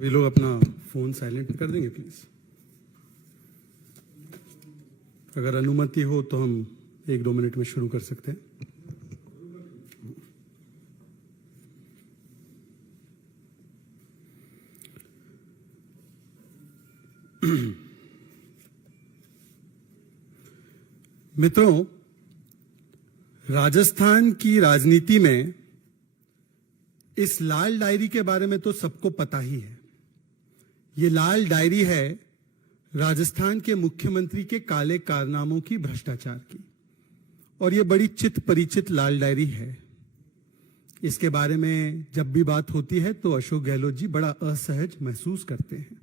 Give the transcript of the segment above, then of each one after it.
सभी लोग अपना फोन साइलेंट कर देंगे प्लीज। अगर अनुमति हो तो हम 1-2 मिनट में शुरू कर सकते हैं। मित्रों, राजस्थान की राजनीति में इस लाल डायरी के बारे में तो सबको पता ही है। ये लाल डायरी है राजस्थान के मुख्यमंत्री के काले कारनामों की, भ्रष्टाचार की, और ये बड़ी चित परिचित लाल डायरी है। इसके बारे में जब भी बात होती है तो अशोक गहलोत जी बड़ा असहज महसूस करते हैं।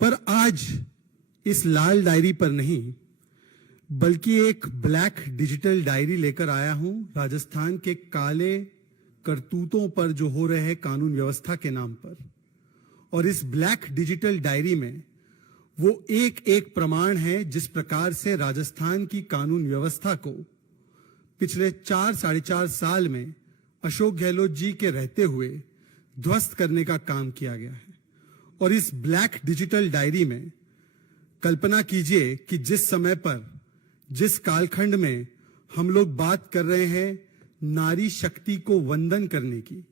पर आज इस लाल डायरी पर नहीं बल्कि एक ब्लैक डिजिटल डायरी लेकर आया हूं राजस्थान के काले करतूतों पर जो हो रहे हैं कानून व्यवस्था के नाम पर। और इस ब्लैक डिजिटल डायरी में वो एक एक प्रमाण है जिस प्रकार से राजस्थान की कानून व्यवस्था को पिछले 4-4.5 साल में अशोक गहलोत जी के रहते हुए ध्वस्त करने का काम किया गया है। और इस ब्लैक डिजिटल डायरी में कल्पना कीजिए कि जिस समय पर, जिस कालखंड में हम लोग बात कर रहे हैं नारी शक्ति को वंदन करने की,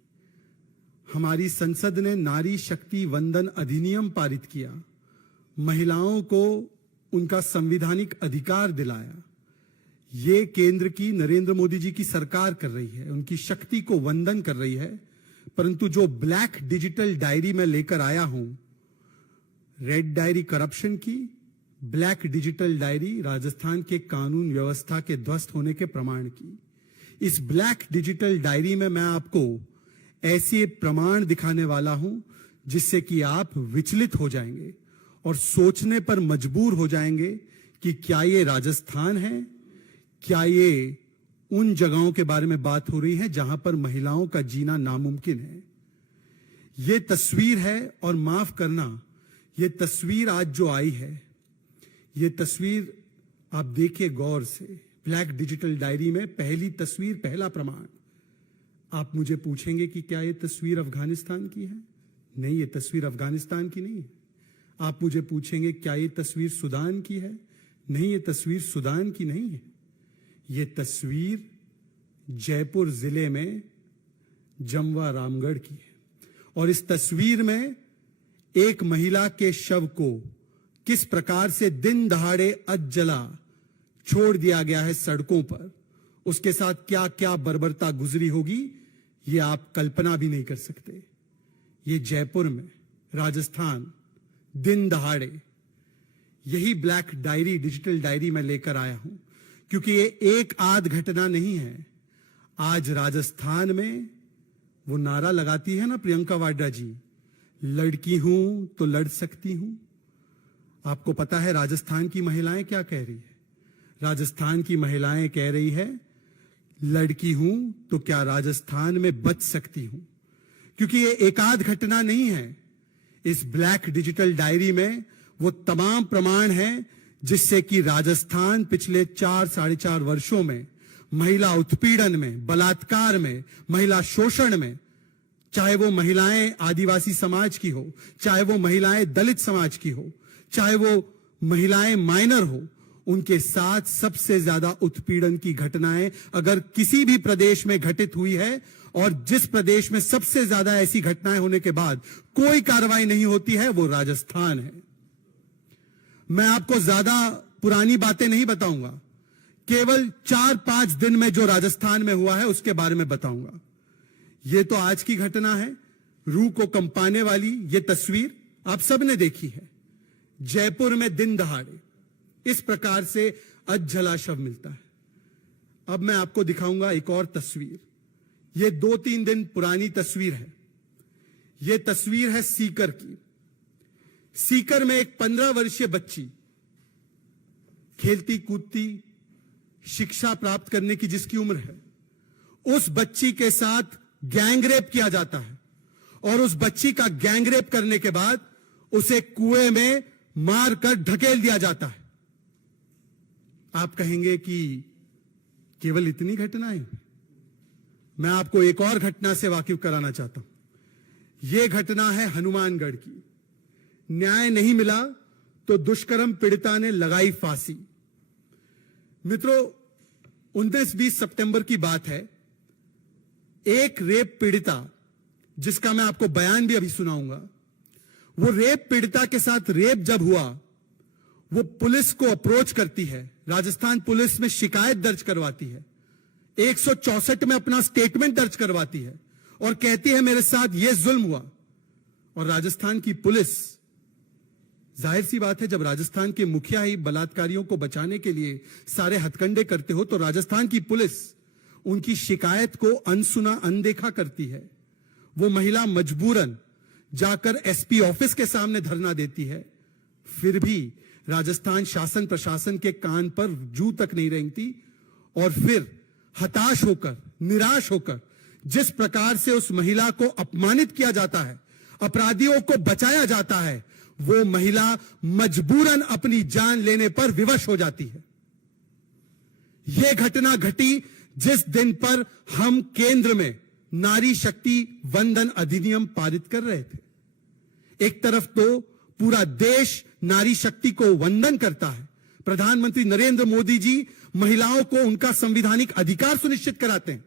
हमारी संसद ने नारी शक्ति वंदन अधिनियम पारित किया, महिलाओं को उनका संवैधानिक अधिकार दिलाया। ये केंद्र की नरेंद्र मोदी जी की सरकार कर रही है, उनकी शक्ति को वंदन कर रही है। परंतु जो ब्लैक डिजिटल डायरी में लेकर आया हूं, रेड डायरी करप्शन की, ब्लैक डिजिटल डायरी राजस्थान के कानून व्यवस्था के ध्वस्त होने के प्रमाण की। इस ब्लैक डिजिटल डायरी में मैं आपको ऐसे प्रमाण दिखाने वाला हूं जिससे कि आप विचलित हो जाएंगे और सोचने पर मजबूर हो जाएंगे कि क्या ये राजस्थान है, क्या ये उन जगहों के बारे में बात हो रही है जहां पर महिलाओं का जीना नामुमकिन है। ये तस्वीर है, और माफ करना, ये तस्वीर आज जो आई है, ये तस्वीर आप देखिए गौर से। ब्लैक डिजिटल डायरी में पहली तस्वीर, पहला प्रमाण। आप मुझे पूछेंगे कि क्या ये तस्वीर अफगानिस्तान की है? नहीं, ये तस्वीर अफगानिस्तान की नहीं है। आप मुझे पूछेंगे क्या ये तस्वीर सूडान की है? नहीं, ये तस्वीर सूडान की नहीं है। ये तस्वीर जयपुर जिले में जमवा रामगढ़ की है। और इस तस्वीर में एक महिला के शव को किस प्रकार से दिन दहाड़े अधजला छोड़ दिया गया है सड़कों पर, उसके साथ क्या क्या बर्बरता गुजरी होगी, ये आप कल्पना भी नहीं कर सकते। ये जयपुर में, राजस्थान, दिन दहाड़े। यही ब्लैक डायरी, डिजिटल डायरी में लेकर आया हूं क्योंकि ये एक आध घटना नहीं है। आज राजस्थान में वो नारा लगाती है ना प्रियंका वाड्रा जी, लड़की हूं तो लड़ सकती हूं। आपको पता है राजस्थान की महिलाएं क्या कह रही है? राजस्थान की महिलाएं कह रही है, लड़की हूं तो क्या राजस्थान में बच सकती हूं। क्योंकि ये एकाध घटना नहीं है। इस ब्लैक डिजिटल डायरी में वो तमाम प्रमाण हैं जिससे कि राजस्थान पिछले 4-4.5 वर्षों में महिला उत्पीड़न में, बलात्कार में, महिला शोषण में, चाहे वो महिलाएं आदिवासी समाज की हो, चाहे वो महिलाएं दलित समाज की हो, चाहे वो महिलाएं माइनर हो, उनके साथ सबसे ज्यादा उत्पीड़न की घटनाएं अगर किसी भी प्रदेश में घटित हुई है, और जिस प्रदेश में सबसे ज्यादा ऐसी घटनाएं होने के बाद कोई कार्रवाई नहीं होती है, वो राजस्थान है। मैं आपको ज्यादा पुरानी बातें नहीं बताऊंगा, केवल 4-5 दिन में जो राजस्थान में हुआ है उसके बारे में बताऊंगा। ये तो आज की घटना है, रूह को कंपाने वाली। ये तस्वीर आप सबने देखी है। जयपुर में दिन दहाड़े इस प्रकार से अधजला शव मिलता है। अब मैं आपको दिखाऊंगा एक और तस्वीर। यह 2-3 दिन पुरानी तस्वीर है। यह तस्वीर है सीकर की। सीकर में एक 15 वर्षीय बच्ची खेलती कूदती, शिक्षा प्राप्त करने की जिसकी उम्र है, उस बच्ची के साथ गैंगरेप किया जाता है। और उस बच्ची का गैंगरेप करने के बाद उसे कुएं में मारकर ढकेल दिया जाता है। आप कहेंगे कि केवल इतनी घटनाएं? मैं आपको एक और घटना से वाकिफ कराना चाहता हूं। यह घटना है हनुमानगढ़ की। न्याय नहीं मिला तो दुष्कर्म पीड़िता ने लगाई फांसी। मित्रों, 19-20 सितंबर की बात है। एक रेप पीड़िता, जिसका मैं आपको बयान भी अभी सुनाऊंगा, वो रेप पीड़िता के साथ रेप जब हुआ, वो पुलिस को अप्रोच करती है, राजस्थान पुलिस में शिकायत दर्ज करवाती है, 164 में अपना स्टेटमेंट दर्ज करवाती है और कहती है मेरे साथ ये जुल्म हुआ। और राजस्थान की पुलिस, जाहिर सी बात है, जब राजस्थान के मुखिया ही बलात्कारियों को बचाने के लिए सारे हथकंडे करते हो, तो राजस्थान की पुलिस उनकी शिकायत को अनसुना अनदेखा करती है। वो महिला मजबूरन जाकर एसपी ऑफिस के सामने धरना देती है। फिर भी राजस्थान शासन प्रशासन के कान पर जू तक नहीं रेंगती और फिर हताश होकर, निराश होकर, जिस प्रकार से उस महिला को अपमानित किया जाता है, अपराधियों को बचाया जाता है, वो महिला मजबूरन अपनी जान लेने पर विवश हो जाती है। यह घटना घटी जिस दिन पर हम केंद्र में नारी शक्ति वंदन अधिनियम पारित कर रहे थे। एक तरफ तो पूरा देश नारी शक्ति को वंदन करता है, प्रधानमंत्री नरेंद्र मोदी जी महिलाओं को उनका संवैधानिक अधिकार सुनिश्चित कराते हैं,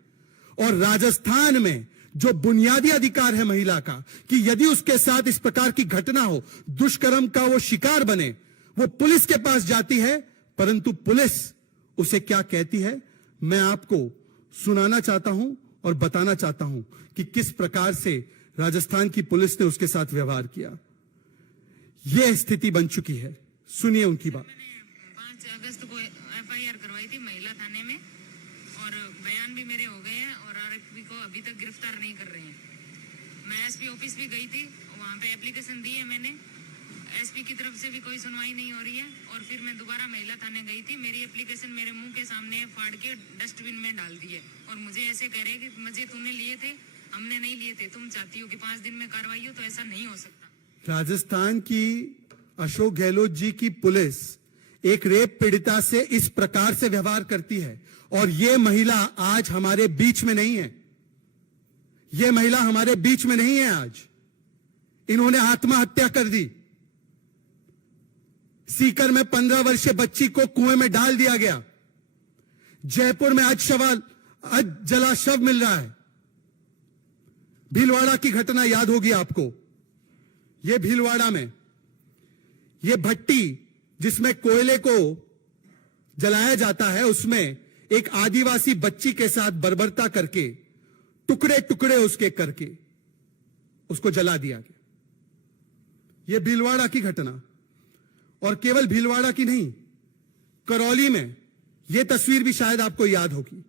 और राजस्थान में जो बुनियादी अधिकार है महिला का कि यदि उसके साथ इस प्रकार की घटना हो, दुष्कर्म का वो शिकार बने, वो पुलिस के पास जाती है, परंतु पुलिस उसे क्या कहती है, मैं आपको सुनाना चाहता हूं और बताना चाहता हूं कि किस प्रकार से राजस्थान की पुलिस ने उसके साथ व्यवहार किया। यह स्थिति बन चुकी है। सुनिए उनकी बात। मैंने 5 अगस्त को एफआईआर करवाई थी महिला थाने में और बयान भी मेरे हो गए हैं और आरोपी को अभी तक गिरफ्तार नहीं कर रहे हैं। मैं एसपी ऑफिस भी गई थी, वहां पे एप्लीकेशन दी है मैंने, एसपी की तरफ से भी कोई सुनवाई नहीं हो रही है। और फिर मैं दोबारा महिला थाने गई थी, मेरी एप्लीकेशन मेरे मुंह के सामने फाड़ के डस्टबिन में डाल दी है और मुझे ऐसे कह रहे हैं कि मुझे तूने लिए थे, हमने नहीं लिए थे, तुम चाहती हो कि 5 दिन में कार्रवाई हो, तो ऐसा नहीं हो सकता। राजस्थान की अशोक गहलोत जी की पुलिस एक रेप पीड़िता से इस प्रकार से व्यवहार करती है, और यह महिला आज हमारे बीच में नहीं है। यह महिला हमारे बीच में नहीं है आज। इन्होंने आत्महत्या कर दी। सीकर में 15 वर्षीय बच्ची को कुएं में डाल दिया गया। जयपुर में आज जला शव मिल रहा है। भीलवाड़ा की घटना याद होगी आपको। यह भीलवाड़ा में यह भट्टी जिसमें कोयले को जलाया जाता है, उसमें एक आदिवासी बच्ची के साथ बर्बरता करके, टुकड़े टुकड़े उसके करके उसको जला दिया गया। यह भीलवाड़ा की घटना, और केवल भीलवाड़ा की नहीं, करौली में यह तस्वीर भी शायद आपको याद होगी।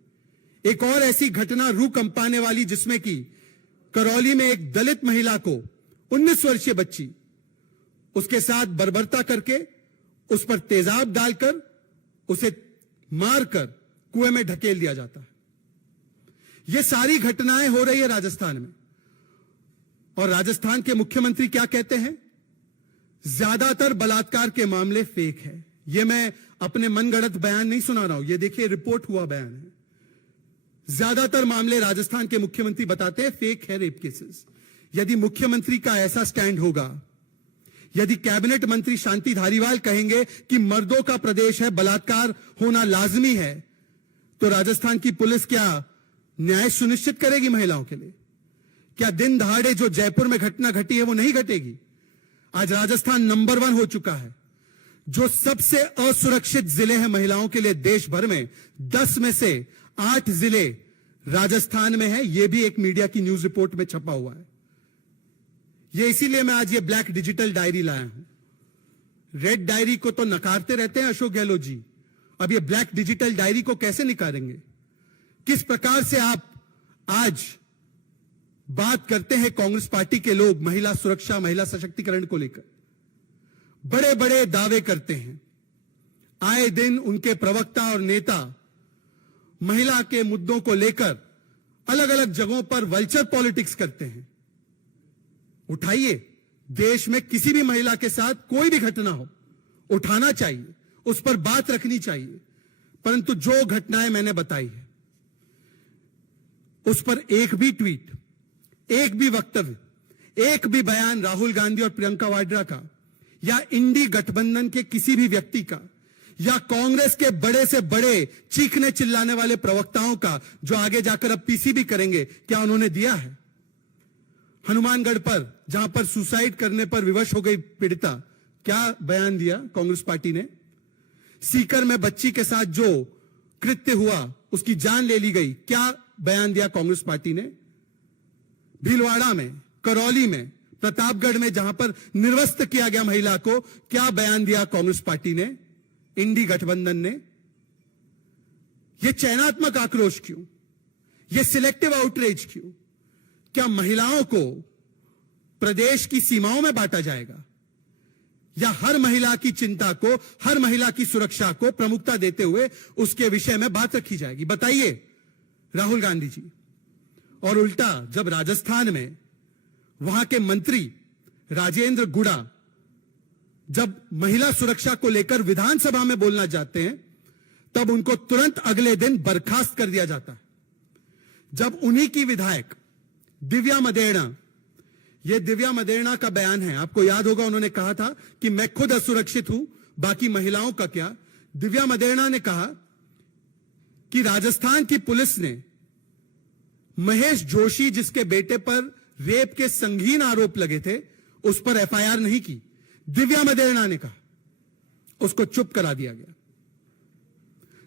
एक और ऐसी घटना रूह कंपाने वाली, जिसमें कि करौली में एक दलित महिला को, 19 वर्षीय बच्ची, उसके साथ बर्बरता करके, उस पर तेजाब डालकर, उसे मारकर कुएं में ढकेल दिया जाता है। यह सारी घटनाएं हो रही है राजस्थान में, और राजस्थान के मुख्यमंत्री क्या कहते हैं, ज्यादातर बलात्कार के मामले फेक है। यह मैं अपने मनगढ़ंत बयान नहीं सुना रहा हूं, यह देखिए रिपोर्ट हुआ बयान है। ज्यादातर मामले राजस्थान के मुख्यमंत्री बताते हैं फेक है रेप केसेस। यदि मुख्यमंत्री का ऐसा स्टैंड होगा, यदि कैबिनेट मंत्री शांति धारीवाल कहेंगे कि मर्दों का प्रदेश है, बलात्कार होना लाजमी है, तो राजस्थान की पुलिस क्या न्याय सुनिश्चित करेगी महिलाओं के लिए? क्या दिन दहाड़े जो जयपुर में घटना घटी है वो नहीं घटेगी? आज राजस्थान नंबर 1 हो चुका है। जो सबसे असुरक्षित जिले हैं महिलाओं के लिए देश भर में, 10 में से 8 जिले राजस्थान में है। यह भी एक मीडिया की न्यूज रिपोर्ट में छपा हुआ है। यह इसीलिए मैं आज ये ब्लैक डिजिटल डायरी लाया हूं। रेड डायरी को तो नकारते रहते हैं अशोक गहलोत जी, अब ये ब्लैक डिजिटल डायरी को कैसे निकालेंगे? किस प्रकार से आप आज बात करते हैं कांग्रेस पार्टी के लोग महिला सुरक्षा, महिला सशक्तिकरण को लेकर, बड़े बड़े दावे करते हैं। आए दिन उनके प्रवक्ता और नेता महिला के मुद्दों को लेकर अलग अलग जगहों पर वल्चर पॉलिटिक्स करते हैं। उठाइए, देश में किसी भी महिला के साथ कोई भी घटना हो, उठाना चाहिए, उस पर बात रखनी चाहिए, परंतु जो घटनाएं मैंने बताई है उस पर एक भी ट्वीट, एक भी वक्तव्य, एक भी बयान राहुल गांधी और प्रियंका वाड्रा का या इंडी गठबंधन के किसी भी व्यक्ति का या कांग्रेस के बड़े से बड़े चीखने चिल्लाने वाले प्रवक्ताओं का जो आगे जाकर अब पीसीबी करेंगे, क्या उन्होंने दिया है? हनुमानगढ़ पर जहां पर सुसाइड करने पर विवश हो गई पीड़िता, क्या बयान दिया कांग्रेस पार्टी ने? सीकर में बच्ची के साथ जो कृत्य हुआ, उसकी जान ले ली गई, क्या बयान दिया कांग्रेस पार्टी ने? भीलवाड़ा में, करौली में, प्रतापगढ़ में जहां पर निर्वस्त्र किया गया महिला को, क्या बयान दिया कांग्रेस पार्टी ने, इंडी गठबंधन ने? यह चयनात्मक आक्रोश क्यों? यह सिलेक्टिव आउटरीच क्यों? क्या महिलाओं को प्रदेश की सीमाओं में बांटा जाएगा या हर महिला की चिंता को, हर महिला की सुरक्षा को प्रमुखता देते हुए उसके विषय में बात रखी जाएगी? बताइए राहुल गांधी जी। और उल्टा जब राजस्थान में वहां के मंत्री राजेंद्र गुड़ा जब महिला सुरक्षा को लेकर विधानसभा में बोलना चाहते हैं, तब उनको तुरंत अगले दिन बर्खास्त कर दिया जाता है। जब उन्हीं की विधायक दिव्या मदेरणा, यह दिव्या मदेरणा का बयान है, आपको याद होगा उन्होंने कहा था कि मैं खुद असुरक्षित हूं, बाकी महिलाओं का क्या। दिव्या मदेरणा ने कहा कि राजस्थान की पुलिस ने महेश जोशी, जिसके बेटे पर रेप के संगीन आरोप लगे थे, उस पर एफआईआर नहीं की। दिव्या मदेरणा ने कहा, उसको चुप करा दिया गया।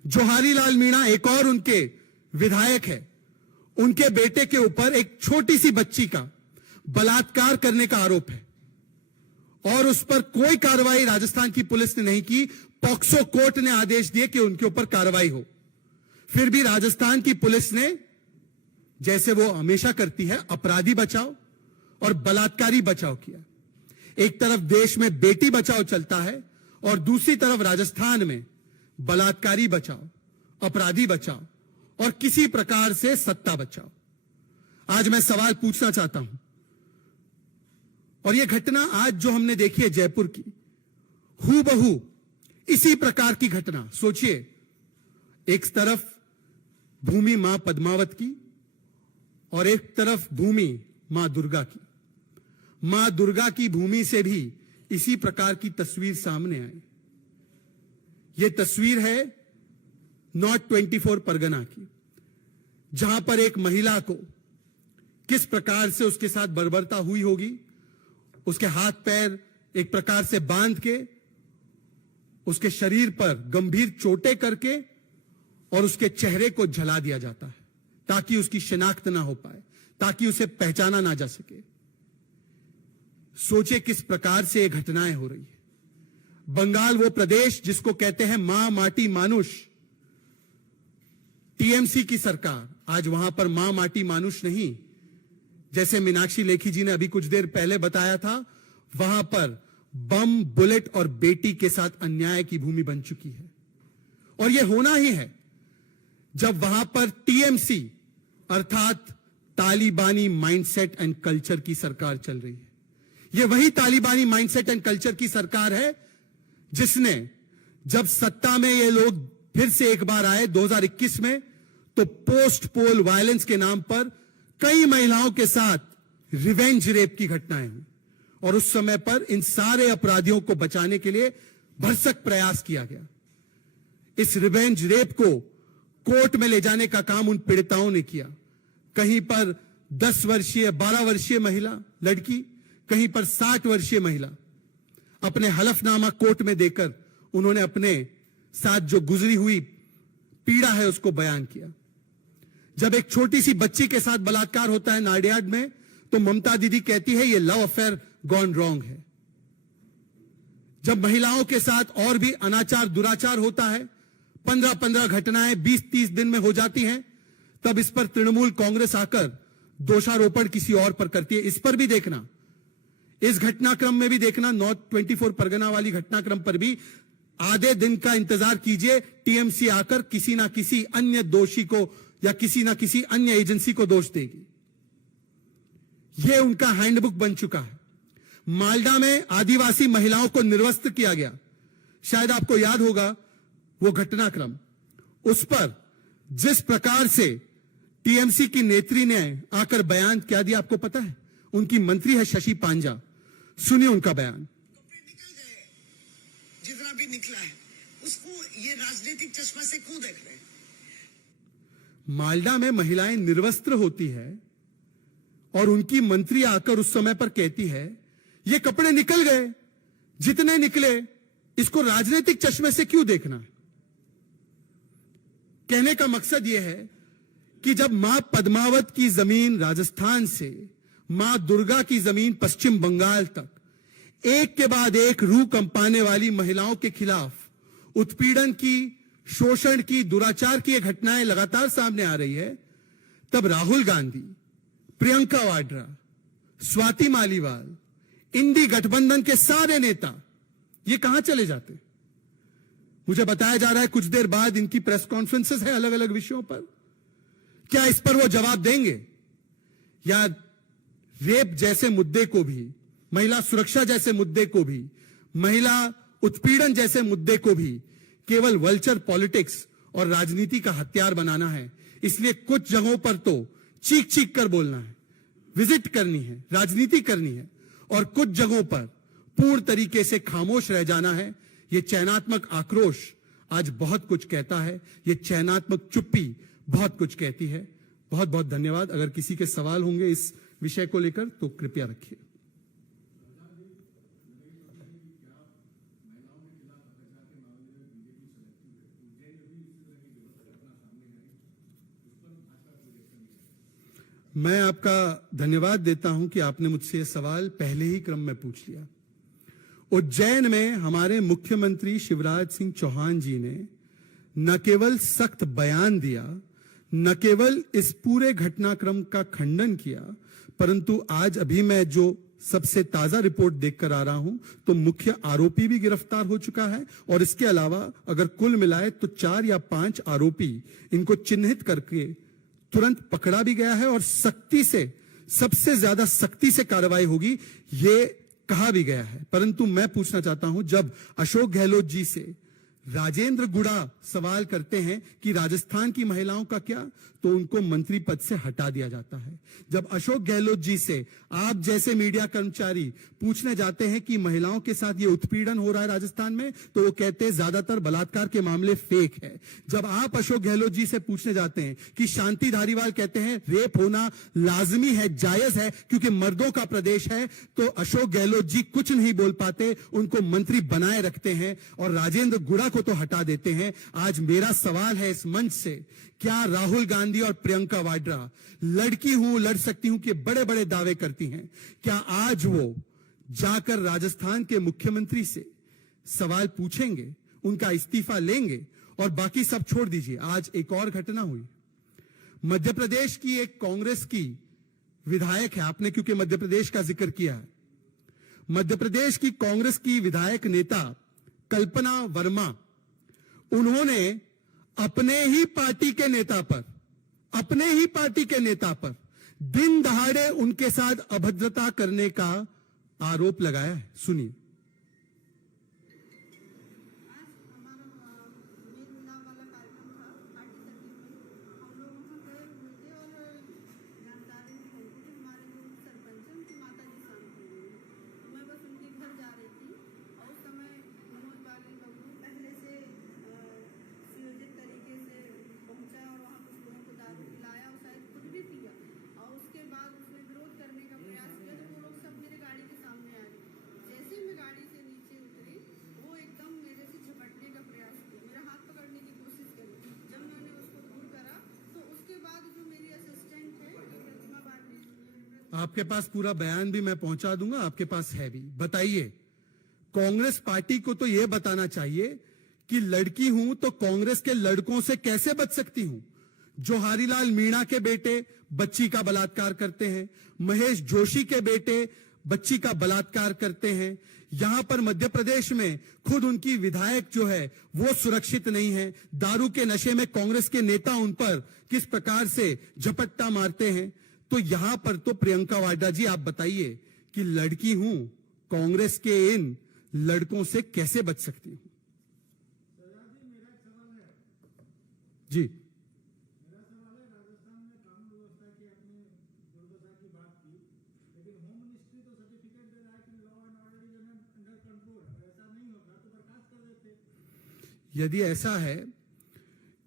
जोहारी लाल मीणा एक और उनके विधायक है, उनके बेटे के ऊपर एक छोटी सी बच्ची का बलात्कार करने का आरोप है और उस पर कोई कार्रवाई राजस्थान की पुलिस ने नहीं की। पॉक्सो कोर्ट ने आदेश दिए कि उनके ऊपर कार्रवाई हो, फिर भी राजस्थान की पुलिस ने, जैसे वो हमेशा करती है, अपराधी बचाओ और बलात्कारी बचाओ किया। एक तरफ देश में बेटी बचाओ चलता है और दूसरी तरफ राजस्थान में बलात्कारी बचाओ, अपराधी बचाओ और किसी प्रकार से सत्ता बचाओ। आज मैं सवाल पूछना चाहता हूं, और यह घटना आज जो हमने देखी है जयपुर की, हूबहू इसी प्रकार की घटना सोचिए। एक तरफ भूमि मां पद्मावत की और एक तरफ भूमि मां दुर्गा की। मां दुर्गा की भूमि से भी इसी प्रकार की तस्वीर सामने आई। यह तस्वीर है नॉर्थ 24 परगना की, जहां पर एक महिला को किस प्रकार से उसके साथ बर्बरता हुई होगी, उसके हाथ पैर एक प्रकार से बांध के, उसके शरीर पर गंभीर चोटें करके और उसके चेहरे को जला दिया जाता है ताकि उसकी शिनाख्त ना हो पाए, ताकि उसे पहचाना ना जा सके। सोचे किस प्रकार से ये घटनाएं हो रही है। बंगाल वो प्रदेश जिसको कहते हैं मां माटी मानुष, टीएमसी की सरकार आज वहां पर मां माटी मानुष नहीं, जैसे मीनाक्षी लेखी जी ने अभी कुछ देर पहले बताया था, वहां पर बम, बुलेट और बेटी के साथ अन्याय की भूमि बन चुकी है। और यह होना ही है जब वहां पर टीएमसी अर्थात तालिबानी माइंडसेट एंड कल्चर की सरकार चल रही है। यह वही तालिबानी माइंडसेट एंड कल्चर की सरकार है जिसने, जब सत्ता में ये लोग फिर से एक बार आए 2021 में, तो पोस्ट पोल वायलेंस के नाम पर कई महिलाओं के साथ रिवेंज रेप की घटनाएं हुई और उस समय पर इन सारे अपराधियों को बचाने के लिए भरसक प्रयास किया गया। इस रिवेंज रेप को कोर्ट में ले जाने का काम उन पीड़िताओं ने किया। कहीं पर 10 वर्षीय 12 वर्षीय महिला लड़की, कहीं पर 60 वर्षीय महिला, अपने हलफनामा कोर्ट में देकर उन्होंने अपने साथ जो गुजरी हुई पीड़ा है उसको बयान किया। जब एक छोटी सी बच्ची के साथ बलात्कार होता है नाडियाड में, तो ममता दीदी कहती है ये लव अफेयर गॉन रॉन्ग है। जब महिलाओं के साथ और भी अनाचार दुराचार होता है, 15-15 घटनाएं 20-30 दिन में हो जाती हैं, तब इस पर तृणमूल कांग्रेस आकर दोषारोपण किसी और पर करती है। इस पर भी देखना, इस घटनाक्रम में भी देखना, नॉर्थ 24 परगना वाली घटनाक्रम पर भी आधे दिन का इंतजार कीजिए, टीएमसी आकर किसी ना किसी अन्य दोषी को या किसी ना किसी अन्य एजेंसी को दोष देगी। यह उनका हैंडबुक बन चुका है। मालडा में आदिवासी महिलाओं को निर्वस्त्र किया गया, शायद आपको याद होगा वो घटनाक्रम। उस पर जिस प्रकार से टीएमसी की नेत्री ने आकर बयान क्या दिया आपको पता है? उनकी मंत्री है शशि पांजा। सुनिए उनका बयान। कपड़े निकल गए, जितना भी निकला है उसको ये राजनीतिक चश्मा से क्यों देख रहे हैं? मालडा में महिलाएं निर्वस्त्र होती है और उनकी मंत्री आकर उस समय पर कहती है ये कपड़े निकल गए, जितने निकले इसको राजनीतिक चश्मे से क्यों देखना है। कहने का मकसद यह है कि जब मां पद्मावत की जमीन राजस्थान से मां दुर्गा की जमीन पश्चिम बंगाल तक एक के बाद एक रूह कंपाने वाली महिलाओं के खिलाफ उत्पीड़न की, शोषण की, दुराचार की ये घटनाएं लगातार सामने आ रही है, तब राहुल गांधी, प्रियंका वाड्रा, स्वाति मालीवाल, इंडी गठबंधन के सारे नेता ये कहां चले जाते। मुझे बताया जा रहा है कुछ देर बाद इनकी प्रेस कॉन्फ्रेंसेस है अलग अलग विषयों पर। क्या इस पर वो जवाब देंगे या रेप जैसे मुद्दे को भी, महिला सुरक्षा जैसे मुद्दे को भी, महिला उत्पीड़न जैसे मुद्दे को भी केवल वल्चर पॉलिटिक्स और राजनीति का हथियार बनाना है। इसलिए कुछ जगहों पर तो चीख चीख कर बोलना है, विजिट करनी है, राजनीति करनी है, और कुछ जगहों पर पूर्ण तरीके से खामोश रह जाना है। यह चयनात्मक आक्रोश आज बहुत कुछ कहता है, यह चयनात्मक चुप्पी बहुत कुछ कहती है। बहुत बहुत धन्यवाद। अगर किसी के सवाल होंगे इस विषय को लेकर तो कृपया रखिए। मैं आपका धन्यवाद देता हूं कि आपने मुझसे यह सवाल पहले ही क्रम में पूछ लिया। उज्जैन में हमारे मुख्यमंत्री शिवराज सिंह चौहान जी ने न केवल सख्त बयान दिया, न केवल इस पूरे घटनाक्रम का खंडन किया, परंतु आज अभी मैं जो सबसे ताजा रिपोर्ट देखकर आ रहा हूं तो मुख्य आरोपी भी गिरफ्तार हो चुका है, और इसके अलावा अगर कुल मिलाए तो 4 या 5 आरोपी इनको चिन्हित करके तुरंत पकड़ा भी गया है, और सख्ती से, सबसे ज्यादा सख्ती से कार्रवाई होगी ये कहा भी गया है। परंतु मैं पूछना चाहता हूं, जब अशोक गहलोत जी से राजेंद्र गुड़ा सवाल करते हैं कि राजस्थान की महिलाओं का क्या, तो उनको मंत्री पद से हटा दिया जाता है। जब अशोक गहलोत जी से आप जैसे मीडिया कर्मचारी पूछने जाते हैं कि महिलाओं के साथ ये उत्पीड़न हो रहा है राजस्थान में, तो वो कहते हैं ज्यादातर बलात्कार के मामले फेक है। जब आप अशोक गहलोत जी से पूछने जाते हैं कि शांति धारीवाल कहते हैं रेप होना लाजमी है, जायज है क्योंकि मर्दों का प्रदेश है, तो अशोक गहलोत जी कुछ नहीं बोल पाते, उनको मंत्री बनाए रखते हैं और राजेंद्र गुड़ा को तो हटा देते हैं। आज मेरा सवाल है इस मंच से, क्या राहुल गांधी और प्रियंका वाड्रा लड़की हूं, लड़ सकती हूं के बड़े बड़े दावे करती हैं, क्या आज वो जाकर राजस्थान के मुख्यमंत्री से सवाल पूछेंगे, उनका इस्तीफा लेंगे? और बाकी सब छोड़ दीजिए, आज एक और घटना हुई। मध्य प्रदेश की एक कांग्रेस की विधायक है, आपने क्योंकि मध्य प्रदेश का जिक्र किया है, मध्य प्रदेश की कांग्रेस की विधायक नेता कल्पना वर्मा, उन्होंने अपने ही पार्टी के नेता पर दिन दहाड़े उनके साथ अभद्रता करने का आरोप लगाया है। सुनिए। आपके पास पूरा बयान भी मैं पहुंचा दूंगा, आपके पास है भी। बताइए, कांग्रेस पार्टी को तो यह बताना चाहिए कि लड़की हूं तो कांग्रेस के लड़कों से कैसे बच सकती हूं। जोहारीलाल मीणा के बेटे बच्ची का बलात्कार करते हैं, महेश जोशी के बेटे बच्ची का बलात्कार करते हैं, यहां पर मध्य प्रदेश में खुद उनकी विधायक जो है वो सुरक्षित नहीं है, दारू के नशे में कांग्रेस के नेता उन पर किस प्रकार से झपट्टा मारते हैं। तो यहां पर तो प्रियंका वाड्रा जी आप बताइए कि लड़की हूं, कांग्रेस के इन लड़कों से कैसे बच सकती हूं? जी, लेकिन होम मिनिस्ट्री तो सर्टिफिकेट दे रहा है कि law and order is under control. अगर ऐसा नहीं होता तो बर्खास्त कर देते। यदि ऐसा है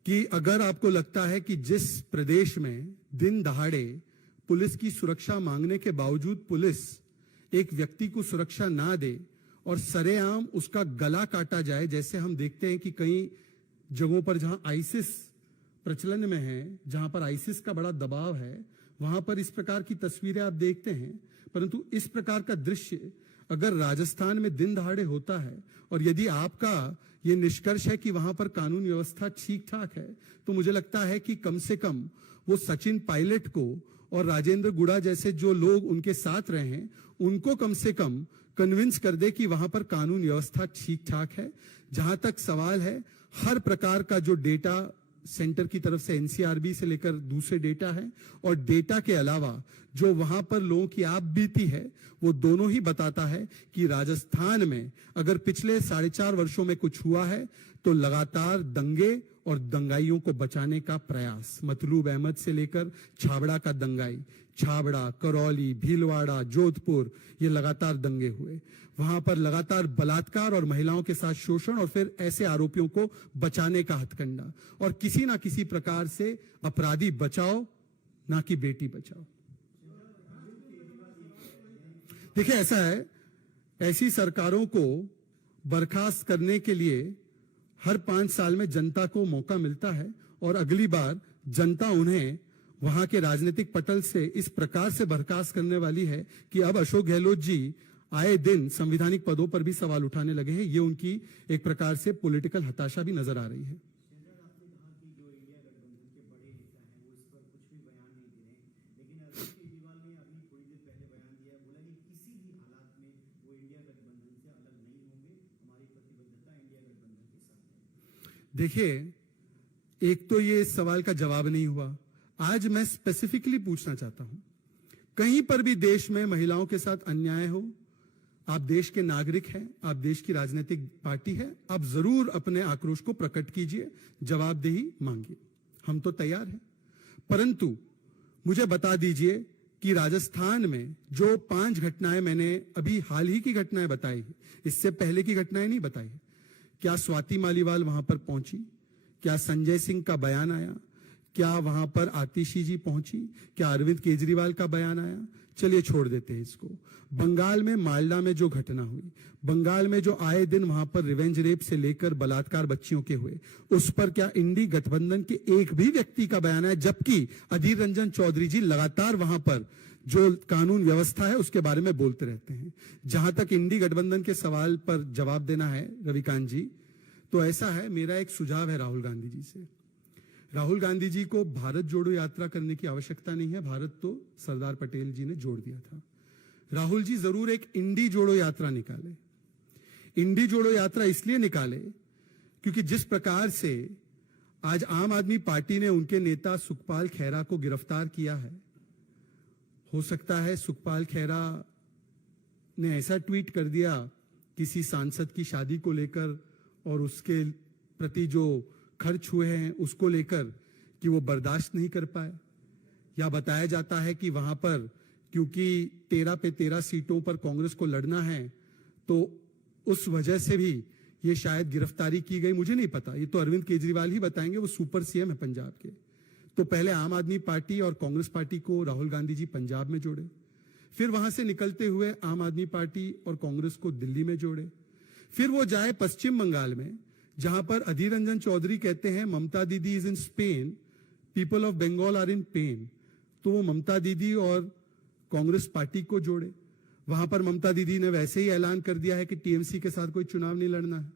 कि अगर आपको लगता है कि जिस प्रदेश में दिन दहाड़े पुलिस की सुरक्षा मांगने के बावजूद पुलिस एक व्यक्ति को सुरक्षा ना दे और सरेआम उसका गला काटा जाए, जैसे हम देखते हैं कि कई जगहों पर जहां आईसिस प्रचलन में है, जहां पर आईसिस का बड़ा दबाव है, वहां पर इस प्रकार की तस्वीरें आप देखते हैं। परंतु इस प्रकार का दृश्य अगर राजस्थान में दिन दहाड़े होता है और यदि आपका ये निष्कर्ष है कि वहां पर कानून व्यवस्था ठीक ठाक है, तो मुझे लगता है कि कम से कम वो सचिन पायलट को और राजेंद्र गुड़ा जैसे जो लोग उनके साथ रहे हैं उनको कम से कम कन्विंस कर दे कि वहां पर कानून व्यवस्था ठीक ठाक है। जहां तक सवाल है, हर प्रकार का जो डेटा सेंटर की तरफ से एनसीआरबी से लेकर दूसरे डेटा है और डेटा के अलावा जो वहां पर लोगों की आप बीती है, वो दोनों ही बताता है कि राजस्थान में अगर पिछले 4.5 वर्षों में कुछ हुआ है तो लगातार दंगे और दंगाइयों को बचाने का प्रयास, मतलूब अहमद से लेकर छाबड़ा का दंगाई, छाबड़ा, करौली, भीलवाड़ा, जोधपुर, ये लगातार दंगे हुए। वहां पर लगातार बलात्कार और महिलाओं के साथ शोषण और फिर ऐसे आरोपियों को बचाने का हथकंडा और किसी ना किसी प्रकार से अपराधी बचाओ ना कि बेटी बचाओ। देखिए ऐसा है, ऐसी सरकारों को बर्खास्त करने के लिए हर 5 साल में जनता को मौका मिलता है और अगली बार जनता उन्हें वहां के राजनीतिक पटल से इस प्रकार से बर्खास्त करने वाली है कि अब अशोक गहलोत जी आए दिन संवैधानिक पदों पर भी सवाल उठाने लगे हैं। ये उनकी एक प्रकार से पॉलिटिकल हताशा भी नजर आ रही है। आपने कहा कि जो इंडिया गठबंधन के बड़े नेता हैं वो इस पर कुछ भी बयान नहीं दे रहे, लेकिन अरविंद केजरीवाल ने अभी थोड़ी देर पहले बयान दिया, बोला कि किसी भी हालात में वो इंडिया गठबंधन से अलग नहीं होंगे, हमारी प्रतिबद्धता इंडिया गठबंधन के साथ है। देखिए, एक तो ये इस सवाल का जवाब नहीं हुआ। आज मैं स्पेसिफिकली पूछना चाहता हूं, कहीं पर भी देश में महिलाओं के साथ अन्याय हो, आप देश के नागरिक हैं, आप देश की राजनीतिक पार्टी है, आप जरूर अपने आक्रोश को प्रकट कीजिए, जवाबदेही मांगिए, हम तो तैयार हैं। परंतु मुझे बता दीजिए कि राजस्थान में जो 5 घटनाएं मैंने अभी हाल ही की घटनाएं बताई, इससे पहले की घटनाएं नहीं बताई, क्या स्वाति मालीवाल वहां पर पहुंची? क्या संजय सिंह का बयान आया? क्या वहां पर आतिशी जी पहुंची? क्या अरविंद केजरीवाल का बयान आया? चलिए छोड़ देते हैं इसको। बंगाल में मालडा में जो घटना हुई, बंगाल में जो आए दिन वहां पर रिवेंज रेप से लेकर बलात्कार बच्चियों के हुए, उस पर क्या इंडी गठबंधन के एक भी व्यक्ति का बयान है? जबकि अधीर रंजन चौधरी जी लगातार वहां पर जो कानून व्यवस्था है उसके बारे में बोलते रहते हैं। जहां तक इंडी गठबंधन के सवाल पर जवाब देना है रविकांत जी, तो ऐसा है, मेरा एक सुझाव है राहुल गांधी जी से। राहुल गांधी जी को भारत जोड़ो यात्रा करने की आवश्यकता नहीं है, भारत तो सरदार पटेल जी ने जोड़ दिया था। राहुल जी जरूर एक इंडी जोड़ो यात्रा निकाले। इंडी जोड़ो यात्रा इसलिए निकाले क्योंकि जिस प्रकार से आज आम आदमी पार्टी ने उनके नेता सुखपाल खैरा को गिरफ्तार किया है, हो सकता है सुखपाल खैरा ने ऐसा ट्वीट कर दिया किसी सांसद की शादी को लेकर और उसके प्रति जो खर्च हुए हैं उसको लेकर कि वो बर्दाश्त नहीं कर पाए, या बताया जाता है कि वहां पर क्योंकि 13 पे 13 सीटों पर कांग्रेस को लड़ना है तो उस वजह से भी ये शायद गिरफ्तारी की गई। मुझे नहीं पता, ये तो अरविंद केजरीवाल ही बताएंगे, वो सुपर सीएम है पंजाब के। तो पहले आम आदमी पार्टी और कांग्रेस पार्टी को राहुल गांधी जी पंजाब में जोड़े, फिर वहां से निकलते हुए आम आदमी पार्टी और कांग्रेस को दिल्ली में जोड़े, फिर वो जाए पश्चिम बंगाल में जहां पर अधीर रंजन चौधरी कहते हैं Mamata Didi is in Spain, people of Bengal are in pain, तो वो ममता दीदी और कांग्रेस पार्टी को जोड़े। वहां पर ममता दीदी ने वैसे ही ऐलान कर दिया है कि टीएमसी के साथ कोई चुनाव नहीं लड़ना है,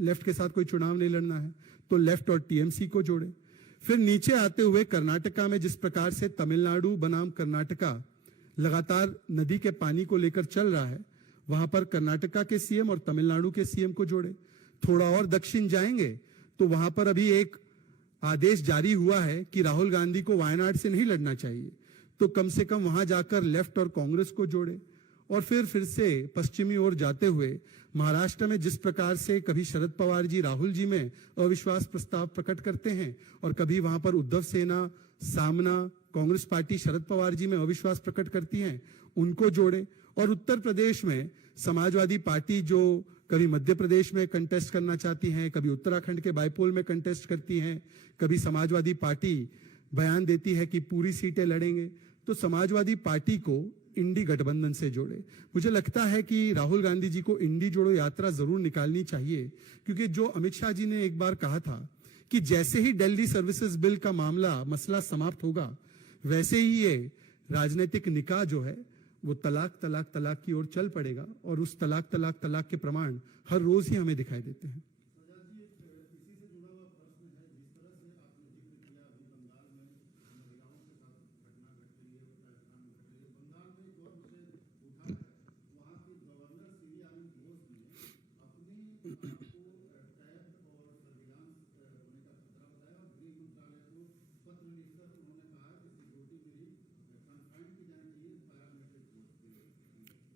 लेफ्ट के साथ कोई चुनाव नहीं लड़ना है, तो लेफ्ट और टीएमसी को जोड़े। फिर नीचे आते हुए कर्नाटका में जिस प्रकार से तमिलनाडु बनाम कर्नाटका लगातार नदी के पानी को लेकर चल रहा है, वहां पर कर्नाटका के सीएम और तमिलनाडु के सीएम को जोड़े। थोड़ा और दक्षिण जाएंगे तो वहां पर अभी एक आदेश जारी हुआ है कि राहुल गांधी को वायनाड से नहीं लड़ना चाहिए, तो कम से कम वहां जाकर लेफ्ट और कांग्रेस को जोड़े। और फिर से पश्चिमी ओर जाते हुए महाराष्ट्र में जिस प्रकार से कभी शरद पवार जी राहुल जी में अविश्वास प्रस्ताव प्रकट करते हैं और कभी वहां पर उद्धव सेना, सामना, कांग्रेस पार्टी शरद पवार जी में अविश्वास प्रकट करती है उनको जोड़े, और उत्तर प्रदेश में समाजवादी पार्टी जो कभी मध्य प्रदेश में कंटेस्ट करना चाहती हैं, कभी उत्तराखंड के बाइपोल में कंटेस्ट करती हैं, कभी समाजवादी पार्टी बयान देती है कि पूरी सीटें लड़ेंगे, तो समाजवादी पार्टी को इंडी गठबंधन से जोड़े। मुझे लगता है कि राहुल गांधी जी को इंडी जोड़ो यात्रा जरूर निकालनी चाहिए, क्योंकि जो अमित शाह जी ने एक बार कहा था कि जैसे ही दिल्ली सर्विसेज बिल का मसला समाप्त होगा, वैसे ही ये राजनीतिक निकाह जो है वो तलाक तलाक तलाक की ओर चल पड़ेगा, और उस तलाक तलाक तलाक के प्रमाण हर रोज ही हमें दिखाई देते हैं।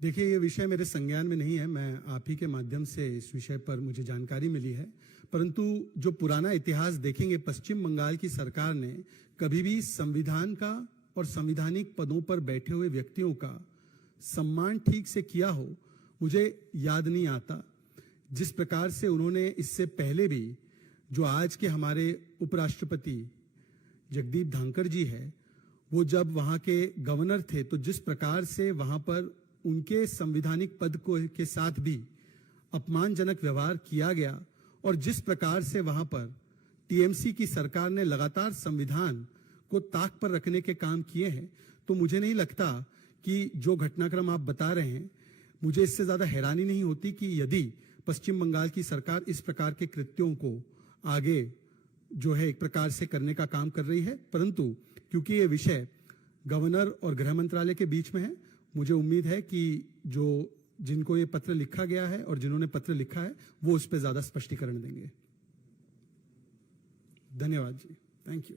देखिए, ये विषय मेरे संज्ञान में नहीं है, मैं आप ही के माध्यम से इस विषय पर मुझे जानकारी मिली है, परंतु जो पुराना इतिहास देखेंगे, पश्चिम बंगाल की सरकार ने कभी भी संविधान का और संवैधानिक पदों पर बैठे हुए व्यक्तियों का सम्मान ठीक से किया हो, मुझे याद नहीं आता। जिस प्रकार से उन्होंने इससे पहले भी, जो आज के हमारे उपराष्ट्रपति जगदीप धनखड़ जी है, वो जब वहां के गवर्नर थे, तो जिस प्रकार से वहां पर उनके संवैधानिक पद को के साथ भी अपमानजनक व्यवहार किया गया, और जिस प्रकार से वहां पर टीएमसी की सरकार ने लगातार संविधान को ताक पर रखने के काम किए हैं, तो मुझे नहीं लगता कि जो घटनाक्रम आप बता रहे हैं, मुझे इससे ज्यादा हैरानी नहीं होती कि यदि पश्चिम बंगाल की सरकार इस प्रकार के कृत्यों को आगे जो है एक प्रकार से करने का काम कर रही है। परंतु क्योंकि ये विषय गवर्नर और गृह मंत्रालय के बीच में है, मुझे उम्मीद है कि जो जिनको ये पत्र लिखा गया है और जिन्होंने पत्र लिखा है वो उस पर ज्यादा स्पष्टीकरण देंगे। धन्यवाद जी, थैंक यू।